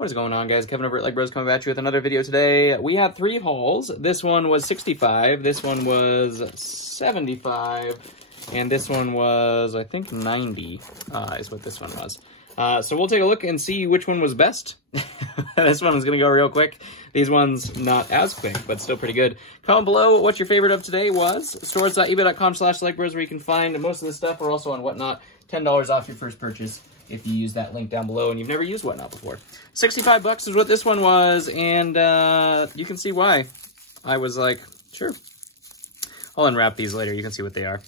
What is going on, guys? Kevin over at Leg Bros coming at you with another video today. We have 3 hauls. This one was 65, this one was 75, and this one was, I think, 90 is what this one was. So we'll take a look and see which one was best. This one is going to go real quick. These ones not as quick, but still pretty good. Comment below what your favorite of today was. Stores.ebay.com/legbros where you can find most of this stuff. We're also on Whatnot. $10 off your first purchase if you use that link down below and you've never used Whatnot before. 65 bucks is what this one was, and you can see why. I was like, sure. I'll unwrap these later. You can see what they are.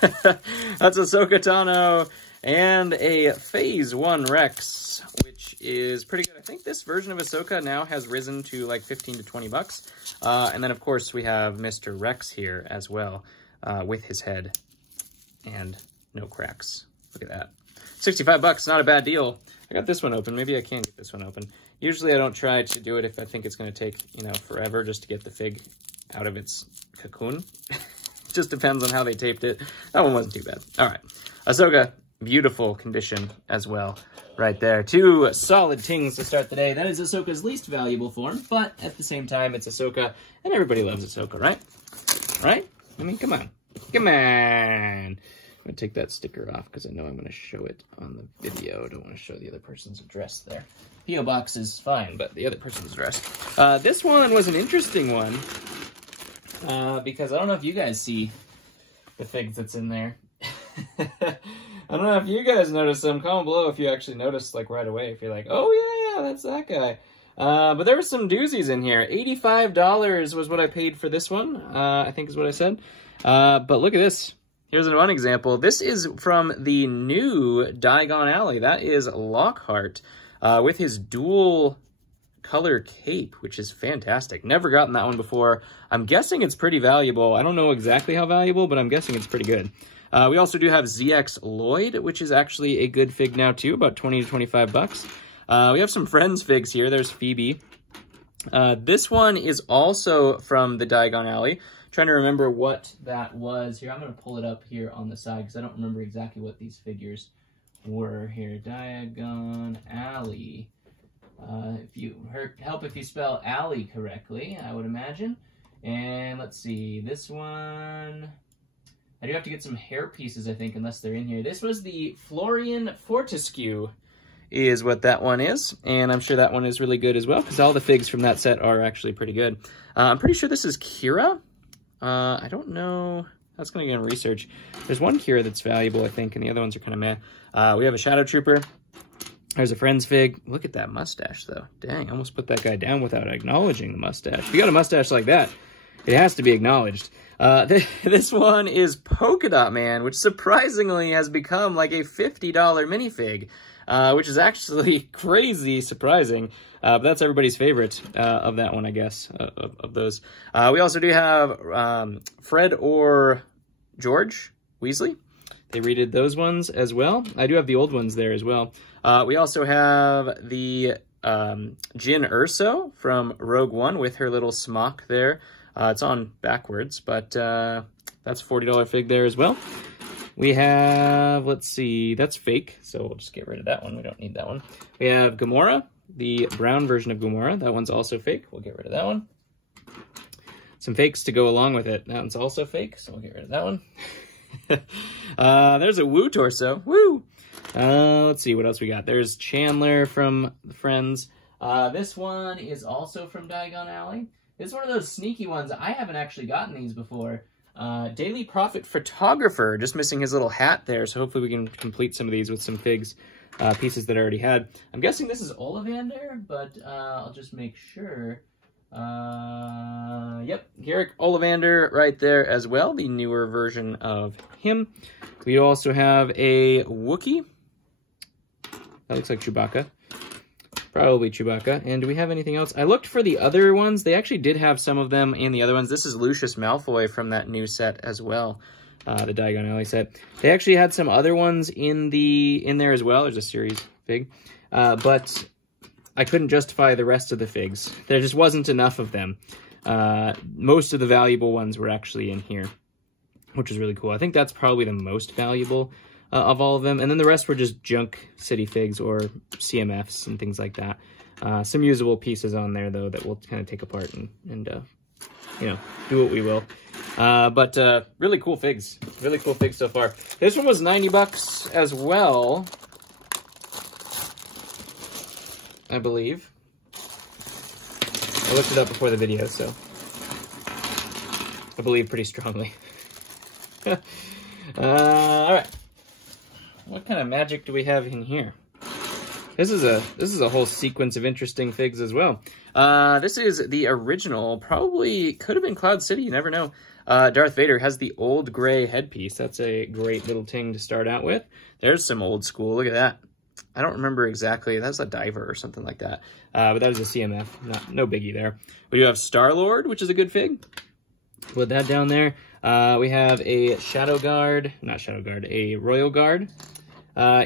That's Ahsoka Tano and a Phase 1 Rex, which is pretty good. I think this version of Ahsoka now has risen to like 15 to 20 bucks. And then, of course, we have Mr. Rex here as well with his head and no cracks. Look at that. 65 bucks, not a bad deal. I got this one open. Maybe I can get this one open. Usually I don't try to do it if I think it's going to take, you know, forever just to get the fig out of its cocoon. Just depends on how they taped it. That one wasn't too bad. All right. Ahsoka, beautiful condition as well. Right there. 2 solid tings to start the day. That is Ahsoka's least valuable form, but at the same time, it's Ahsoka, and everybody loves Ahsoka, right? Right? I mean, come on. Come on. I'm going to take that sticker off because I know I'm going to show it on the video. I don't want to show the other person's address there. P.O. box is fine, but the other person's address. This one was an interesting one because I don't know if you guys see the figs that's in there. I don't know if you guys noticed them. Comment below if you actually noticed, like, right away. If you're like, oh, yeah, that's that guy. But there were some doozies in here. $85 was what I paid for this one, I think is what I said. But look at this. Here's one example. This is from the new Diagon Alley. That is Lockhart with his dual color cape, which is fantastic. Never gotten that one before. I'm guessing it's pretty valuable. I don't know exactly how valuable, but I'm guessing it's pretty good. We also do have ZX Lloyd, which is actually a good fig now too, about 20 to 25 bucks. We have some Friends figs here. There's Phoebe. This one is also from the Diagon Alley. Trying to remember what that was here. I'm going to pull it up here on the side because I don't remember exactly what these figures were here. Diagon Alley. If you help if you spell alley correctly, I would imagine. And let's see, this one. I do have to get some hair pieces, I think, unless they're in here. This was the Florian Fortescue is what that one is. And I'm sure that one is really good as well because all the figs from that set are actually pretty good. I'm pretty sure this is Kira. I don't know. That's going to get in research. There's one Kira that's valuable, I think, and the other ones are kind of meh. We have a Shadow Trooper. There's a Friends fig. Look at that mustache, though. Dang, I almost put that guy down without acknowledging the mustache. If you got a mustache like that, it has to be acknowledged. This one is Polka Dot Man, which surprisingly has become like a $50 minifig, which is actually crazy surprising. But that's everybody's favorite of that one, I guess, of those. We also do have Fred or George Weasley. They redid those ones as well. I do have the old ones there as well. We also have the Jyn Erso from Rogue One with her little smock there. It's on backwards, but that's a $40 fig there as well. We have, let's see, that's fake, so we'll just get rid of that one. We don't need that one. We have Gamora, the brown version of Gamora. That one's also fake. We'll get rid of that one. Some fakes to go along with it. That one's also fake, so we'll get rid of that one. There's a Woo torso. Woo! Let's see what else we got. There's Chandler from Friends. This one is also from Diagon Alley. It's one of those sneaky ones. I haven't actually gotten these before. Daily Prophet Photographer, just missing his little hat there, so hopefully we can complete some of these with some figs pieces that I already had. I'm guessing this is Ollivander, but I'll just make sure. Yep, Garrick Ollivander right there as well, the newer version of him. We also have a Wookiee. That looks like Chewbacca. Probably Chewbacca. And do we have anything else? I looked for the other ones. They actually did have some of them in the other ones. This is Lucius Malfoy from that new set as well, the Diagon Alley set. They actually had some other ones in there as well. There's a series fig. But I couldn't justify the rest of the figs. There just wasn't enough of them. Most of the valuable ones were actually in here, which is really cool. I think that's probably the most valuable of all of them. And then the rest were just junk city figs or CMFs and things like that. Some usable pieces on there, though, that we'll kind of take apart and you know, do what we will. But really cool figs. Really cool figs so far. This one was 90 bucks as well, I believe. I looked it up before the video, so I believe pretty strongly. All right. What kind of magic do we have in here? This is a whole sequence of interesting figs as well. This is the original, probably could have been Cloud City, you never know. Darth Vader has the old gray headpiece. That's a great little ting to start out with. There's some old school, look at that. I don't remember exactly, that's a diver or something like that. But that was a CMF, no biggie there. We do have Star-Lord, which is a good fig. Put that down there. We have a a Royal Guard.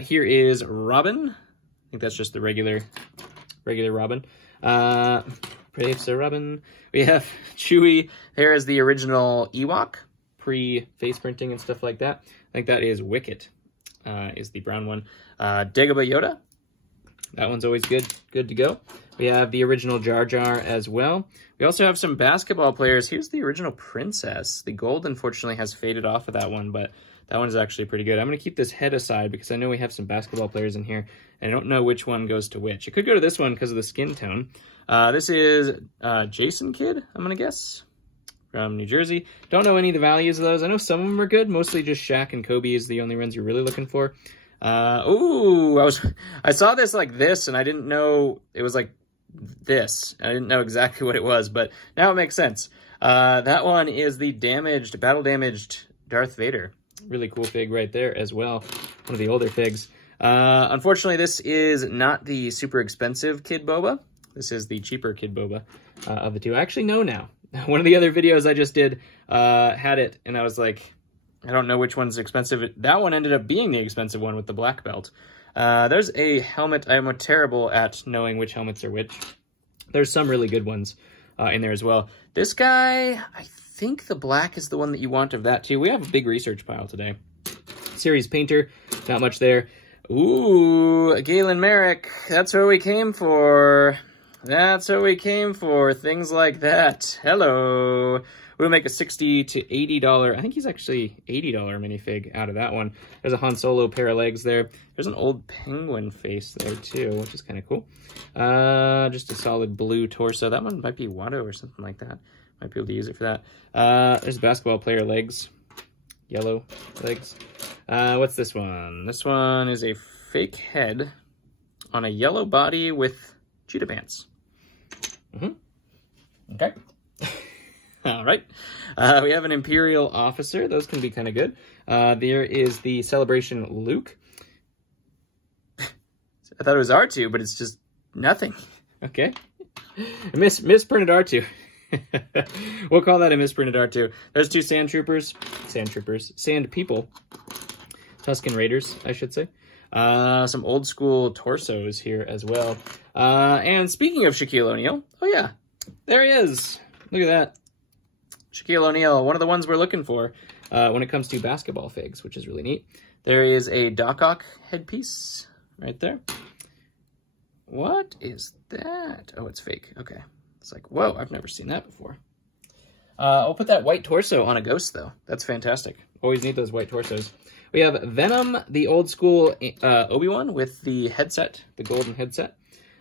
Here is Robin. I think that's just the regular Robin. Professor Robin. We have Chewie. There is the original Ewok, pre-face printing and stuff like that. I think that is Wicket, is the brown one. Dagobah Yoda. That one's always good to go. We have the original Jar Jar as well. We also have some basketball players. Here's the original Princess. The gold, unfortunately, has faded off of that one, but that one is actually pretty good. I'm going to keep this head aside because I know we have some basketball players in here, and I don't know which one goes to which. It could go to this one because of the skin tone. This is Jason Kidd, I'm going to guess, from New Jersey. Don't know any of the values of those. I know some of them are good. Mostly just Shaq and Kobe is the only ones you're really looking for. Ooh, I saw this like this, and I didn't know it was like this. I didn't know exactly what it was, but now it makes sense. That one is the battle-damaged Darth Vader. Really cool fig right there as well. One of the older figs. Unfortunately, this is not the super expensive Kid Boba. This is the cheaper Kid Boba of the two. I actually know now. One of the other videos I just did had it, and I was like, I don't know which one's expensive. That one ended up being the expensive one with the black belt. There's a helmet. I'm terrible at knowing which helmets are which. There's some really good ones in there as well. This guy, I think the black is the one that you want of that too. We have a big research pile today. Series Painter, not much there. Ooh, Galen Merrick. That's what we came for. That's what we came for. Things like that. Hello. We'll make a $60 to $80. I think he's actually $80 minifig out of that one. There's a Han Solo pair of legs there. There's an old penguin face there too, which is kind of cool. Just a solid blue torso. That one might be Watto or something like that. Might be able to use it for that. There's basketball player legs. Yellow legs. What's this one? This one is a fake head on a yellow body with cheetah pants. Okay. All right. We have an Imperial officer. Those can be kind of good. There is the Celebration Luke. I thought it was R2, but it's just nothing. Okay. Misprinted R2. We'll call that a misprinted R2. There's two sand people. Tusken Raiders, I should say. Some old school torsos here as well. And speaking of Shaquille O'Neal, oh yeah, there he is. Look at that. Shaquille O'Neal, one of the ones we're looking for when it comes to basketball figs, which is really neat. There is a Doc Ock headpiece right there. What is that? Oh, it's fake. Okay. It's like, whoa, I've never seen that before. I'll put that white torso on a ghost, though. That's fantastic. Always need those white torsos. We have Venom, the old school Obi-Wan with the headset, the golden headset.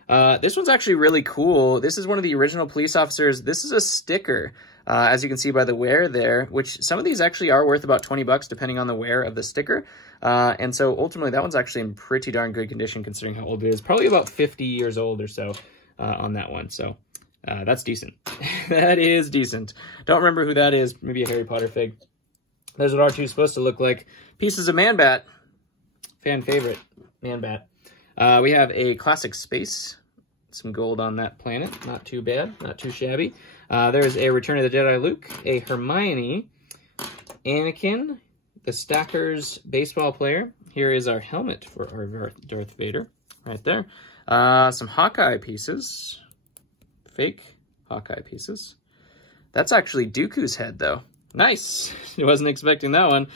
This one's actually really cool. This is one of the original police officers. This is a sticker, as you can see by the wear there, which some of these actually are worth about 20 bucks depending on the wear of the sticker. And so ultimately that one's actually in pretty darn good condition considering how old it is. Probably about 50 years old or so on that one. So that's decent. That is decent. Don't remember who that is. Maybe a Harry Potter fig. There's what R2 is supposed to look like. Pieces of Man-Bat. Fan favorite, Man-Bat. We have a classic space. Some gold on that planet. Not too bad. Not too shabby. There's a Return of the Jedi Luke. A Hermione. Anakin. The Stackers baseball player. Here is our helmet for our Darth Vader. Right there. Some Hawkeye pieces. Fake Hawkeye pieces. That's actually Dooku's head, though. Nice. Wasn't expecting that one.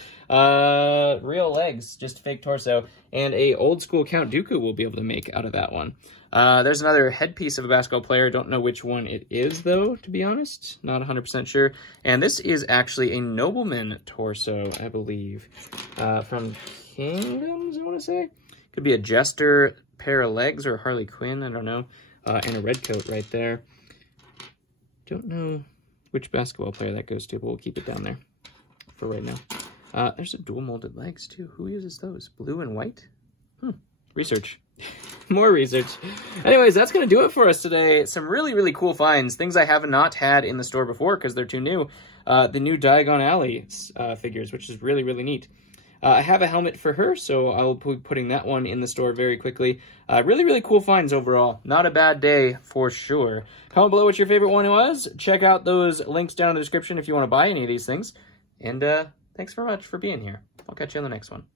Real legs, just fake torso. And a old school Count Dooku we'll be able to make out of that one. There's another headpiece of a basketball player. Don't know which one it is, though, to be honest. Not 100% sure. And this is actually a nobleman torso, I believe. From Kingdoms, I want to say. Could be a jester, pair of legs, or Harley Quinn, I don't know. And a red coat right there. Don't know which basketball player that goes to, but we'll keep it down there for right now. There's a dual molded legs, too. Who uses those? Blue and white? Research. More research. Anyways, that's going to do it for us today. Some really, really cool finds. Things I have not had in the store before because they're too new. The new Diagon Alley figures, which is really, really neat. I have a helmet for her, so I'll be putting that one in the store very quickly. Really, really cool finds overall. Not a bad day for sure. Comment below what your favorite one was. Check out those links down in the description if you want to buy any of these things. And thanks very much for being here. I'll catch you on the next one.